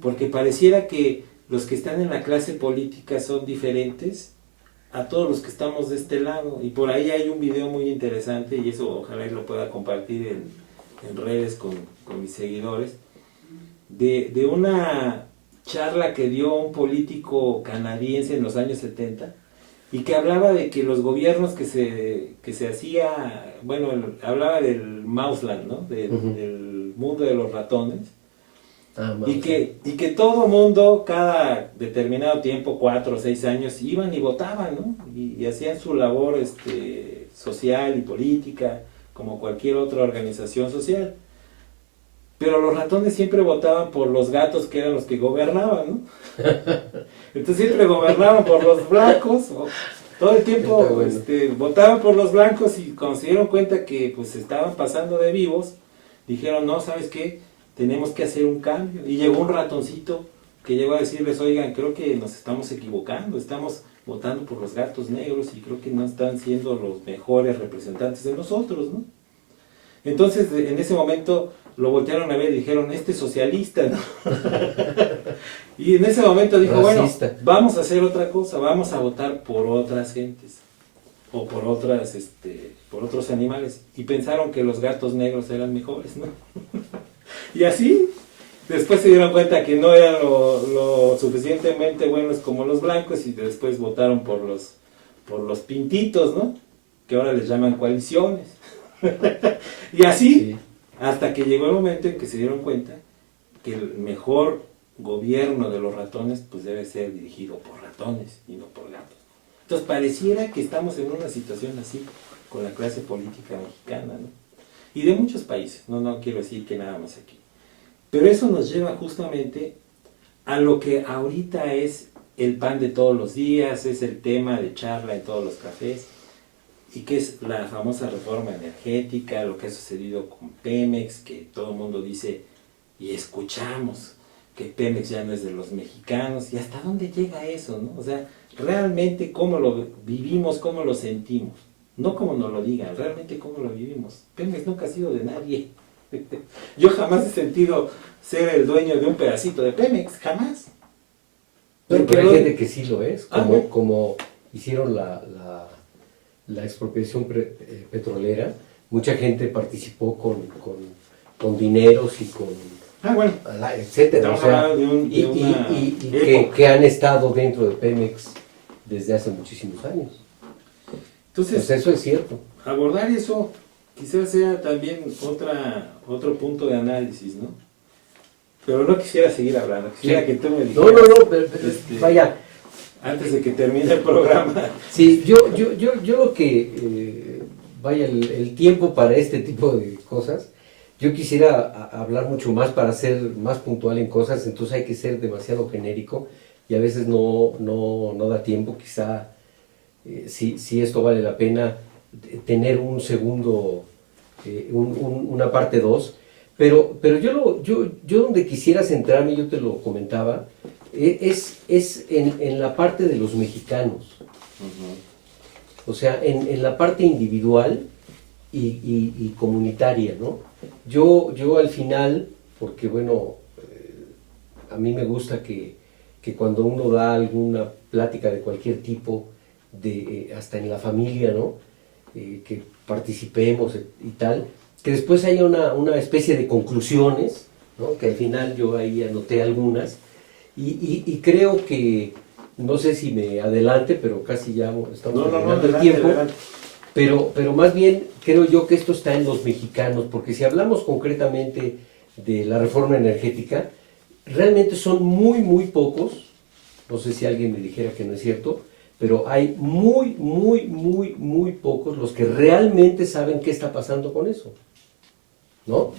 Porque pareciera que los que están en la clase política son diferentes a todos los que estamos de este lado. Y por ahí hay un video muy interesante, y eso ojalá y lo pueda compartir en redes con mis seguidores, de una charla que dio un político canadiense en los años 70, y que hablaba de que los gobiernos que se hacía, bueno, hablaba del Mouseland, ¿no? Del mundo de los ratones. Y que todo mundo, cada determinado tiempo, 4 o 6 años, iban y votaban, ¿no? Y hacían su labor social y política, como cualquier otra organización social. Pero los ratones siempre votaban por los gatos, que eran los que gobernaban, ¿no? Entonces siempre gobernaban por los blancos, todo el tiempo bueno. votaban por los blancos, y cuando se dieron cuenta que pues estaban pasando de vivos, dijeron, no, ¿sabes qué? Tenemos que hacer un cambio. Y llegó un ratoncito que llegó a decirles, oigan, creo que nos estamos equivocando, estamos votando por los gatos negros y creo que no están siendo los mejores representantes de nosotros, ¿no? Entonces, en ese momento lo voltearon a ver y dijeron, este es socialista, ¿no? Y en ese momento dijo, Racista. bueno, vamos a hacer otra cosa, vamos a votar por otras gentes, o por otras, por otros animales. Y pensaron que los gatos negros eran mejores, ¿no? Y así, después se dieron cuenta que no eran lo suficientemente buenos como los blancos, y después votaron por los pintitos, ¿no? Que ahora les llaman coaliciones. Y así, Sí. hasta que llegó el momento en que se dieron cuenta que el mejor gobierno de los ratones pues debe ser dirigido por ratones y no por gatos. Entonces pareciera que estamos en una situación así con la clase política mexicana, ¿no? Y de muchos países, no quiero decir que nada más aquí. Pero eso nos lleva justamente a lo que ahorita es el pan de todos los días, es el tema de charla en todos los cafés, y que es la famosa reforma energética, lo que ha sucedido con Pemex, que todo el mundo dice y escuchamos que Pemex ya no es de los mexicanos, y hasta dónde llega eso, ¿no? O sea, realmente cómo lo vivimos, cómo lo sentimos, no como nos lo digan, realmente cómo lo vivimos. Pemex nunca ha sido de nadie. Yo jamás he sentido ser el dueño de un pedacito de Pemex, jamás. Pero Porque hay lo- gente que sí lo es, Bueno. como hicieron la expropiación petrolera, mucha gente participó con dineros y con bueno, etcétera, o estamos sea, hablando de y una que, que han estado dentro de Pemex desde hace muchísimos años. entonces, Pues eso es cierto. abordar eso quizás sea también otro punto de análisis, ¿no? Pero no quisiera seguir hablando, quisiera Sí. que tú me dijeras, No, pero, vaya, antes de que termine el programa. sí, yo lo que, vaya, el tiempo para este tipo de cosas, yo quisiera hablar mucho más para ser más puntual en cosas, entonces hay que ser demasiado genérico y a veces no da tiempo, quizá si esto vale la pena tener un segundo, una parte 2, pero yo donde quisiera centrarme, yo te lo comentaba, es en la parte de los mexicanos, o sea, en la parte individual y comunitaria, ¿no? Yo al final, porque bueno, a mí me gusta que cuando uno da alguna plática de cualquier tipo, hasta en la familia, ¿no? Que participemos y tal, que después haya una especie de conclusiones, ¿no? Que al final yo ahí anoté algunas, y creo que, no sé si me adelante, pero casi ya estamos terminando el adelante, tiempo. adelante. Pero más bien creo yo que esto está en los mexicanos, porque si hablamos concretamente de la reforma energética, realmente son muy pocos, no sé si alguien me dijera que no es cierto, pero hay muy pocos los que realmente saben qué está pasando con eso, ¿no?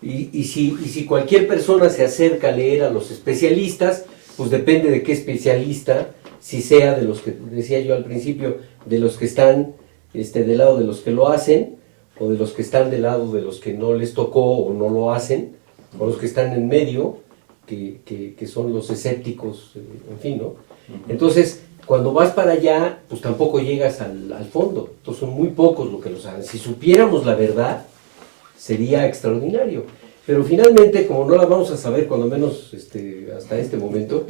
Y si cualquier persona se acerca a leer a los especialistas, pues depende de qué especialista, si sea de los que decía yo al principio, de los que están del lado de los que lo hacen, o de los que están del lado de los que no les tocó o no lo hacen, o los que están en medio, que son los escépticos, en fin, ¿no? Entonces, cuando vas para allá, pues tampoco llegas al fondo. Entonces son muy pocos los que lo saben. Si supiéramos la verdad, sería extraordinario. Pero finalmente, como no la vamos a saber, cuando menos hasta este momento,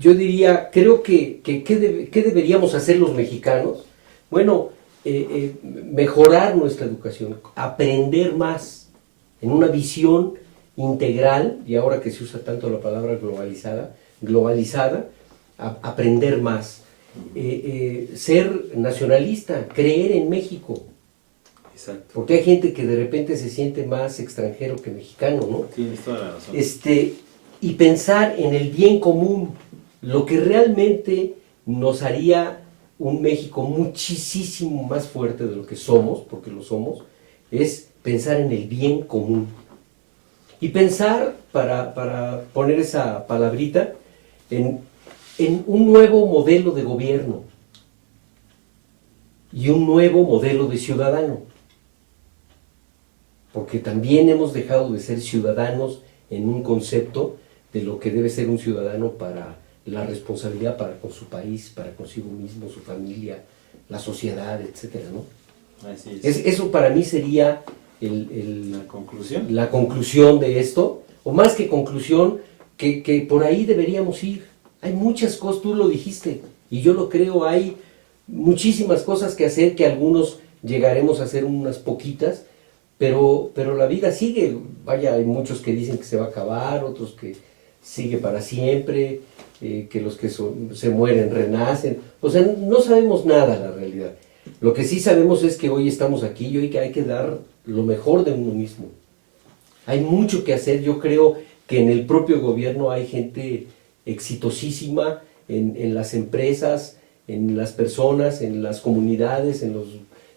yo diría, creo que ¿qué deberíamos hacer los mexicanos? Bueno, mejorar nuestra educación, aprender más en una visión integral, y ahora que se usa tanto la palabra globalizada, aprender más, ser nacionalista, creer en México, Exacto. porque hay gente que de repente se siente más extranjero que mexicano, ¿no? Tienes toda la razón. Y pensar en el bien común, lo que realmente nos haría un México muchísimo más fuerte de lo que somos, porque lo somos, es pensar en el bien común. Y pensar, para poner esa palabrita, en un nuevo modelo de gobierno y un nuevo modelo de ciudadano. Porque también hemos dejado de ser ciudadanos en un concepto de lo que debe ser un ciudadano para la responsabilidad para con su país, para consigo mismo, su familia, la sociedad, etcétera, ¿no? Así es. Eso para mí sería La conclusión. la conclusión de esto, o más que conclusión, que por ahí deberíamos ir. Hay muchas cosas, tú lo dijiste, y yo lo creo, hay muchísimas cosas que hacer, que algunos llegaremos a hacer unas poquitas, pero la vida sigue. Vaya, hay muchos que dicen que se va a acabar, otros que sigue para siempre, que los que se mueren renacen. O sea, no sabemos nada, la realidad. Lo que sí sabemos es que hoy estamos aquí y hoy que hay que dar lo mejor de uno mismo. Hay mucho que hacer. Yo creo que en el propio gobierno hay gente exitosísima, en las empresas, en las personas, en las comunidades, en los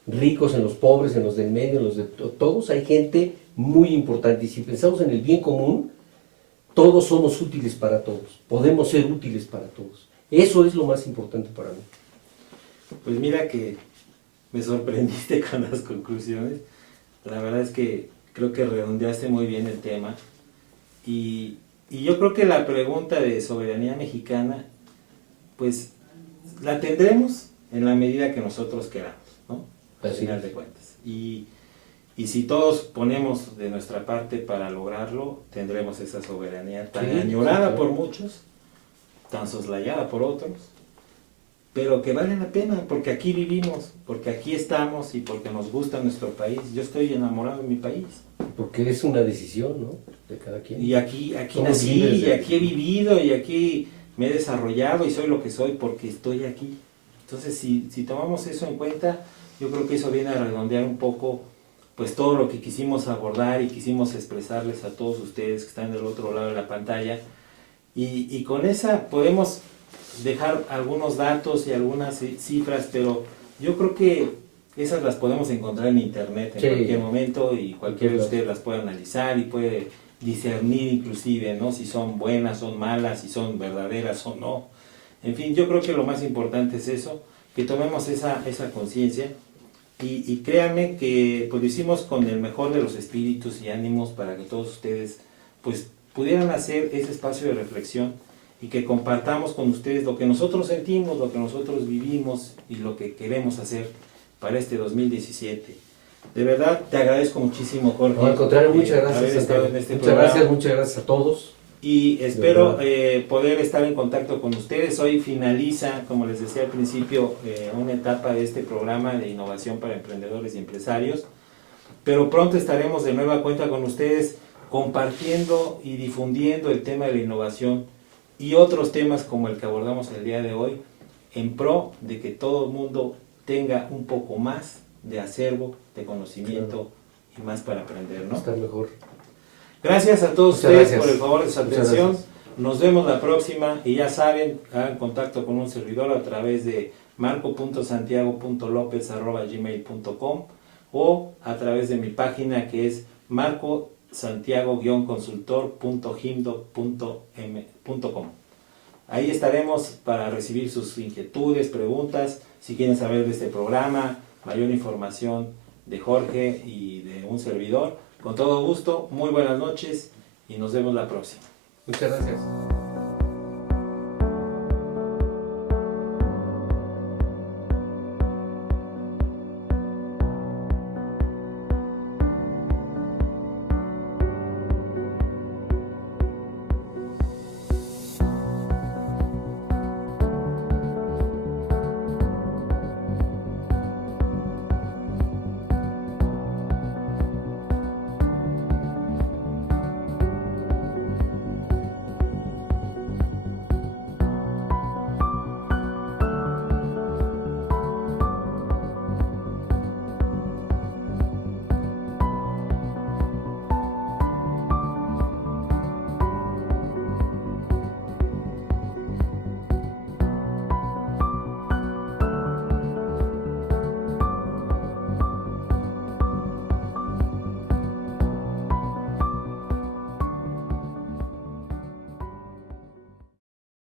ricos, en los pobres, en los del medio, en los de todos. Hay gente muy importante, y si pensamos en el bien común, todos somos útiles para todos, podemos ser útiles para todos. Eso es lo más importante para mí. Pues mira que me sorprendiste con las conclusiones. La verdad es que creo que redondeaste muy bien el tema. Y yo creo que la pregunta de soberanía mexicana, pues la tendremos en la medida que nosotros queramos, ¿no? Al Así final es. de cuentas. Y si todos ponemos de nuestra parte para lograrlo, tendremos esa soberanía tan Sí, añorada sí, claro. por muchos, tan soslayada por otros, pero que vale la pena, porque aquí vivimos, porque aquí estamos y porque nos gusta nuestro país. Yo estoy enamorado de mi país. Porque es una decisión, ¿no?, de cada quien. Y aquí Somos nací, libres y de- aquí he vivido, y aquí me he desarrollado y soy lo que soy porque estoy aquí. Entonces, si tomamos eso en cuenta, yo creo que eso viene a redondear un poco pues todo lo que quisimos abordar y quisimos expresarles a todos ustedes que están del otro lado de la pantalla. Y con esa podemos dejar algunos datos y algunas cifras, pero yo creo que esas las podemos encontrar en internet en Sí. cualquier momento, y cualquiera de Claro. ustedes las puede analizar y puede discernir inclusive, ¿no?, si son buenas, son malas, si son verdaderas o no. En fin, yo creo que lo más importante es eso, que tomemos esa conciencia, y créanme que pues lo hicimos con el mejor de los espíritus y ánimos para que todos ustedes pues pudieran hacer ese espacio de reflexión y que compartamos con ustedes lo que nosotros sentimos, lo que nosotros vivimos y lo que queremos hacer para este 2017. De verdad, te agradezco muchísimo, Jorge. No, al contrario, muchas haber gracias, estado Santiago. en este Muchas programa. muchas gracias a todos. Y espero De poder estar en contacto con ustedes. Hoy finaliza, como les decía al principio, una etapa de este programa de innovación para emprendedores y empresarios. Pero pronto estaremos de nueva cuenta con ustedes compartiendo y difundiendo el tema de la innovación y otros temas como el que abordamos el día de hoy, en pro de que todo el mundo tenga un poco más de acervo, de conocimiento y más para aprender, ¿no? Estar mejor. Gracias a todos Muchas ustedes gracias. por el favor de su Muchas atención. gracias. Nos vemos la próxima y ya saben, hagan contacto con un servidor a través de marco.santiago.lopez@gmail.com o a través de mi página que es marcosantiago-consultor.gimdo.com. Ahí estaremos para recibir sus inquietudes, preguntas, si quieren saber de este programa, mayor información de Jorge y de un servidor. Con todo gusto, muy buenas noches y nos vemos la próxima. Muchas gracias.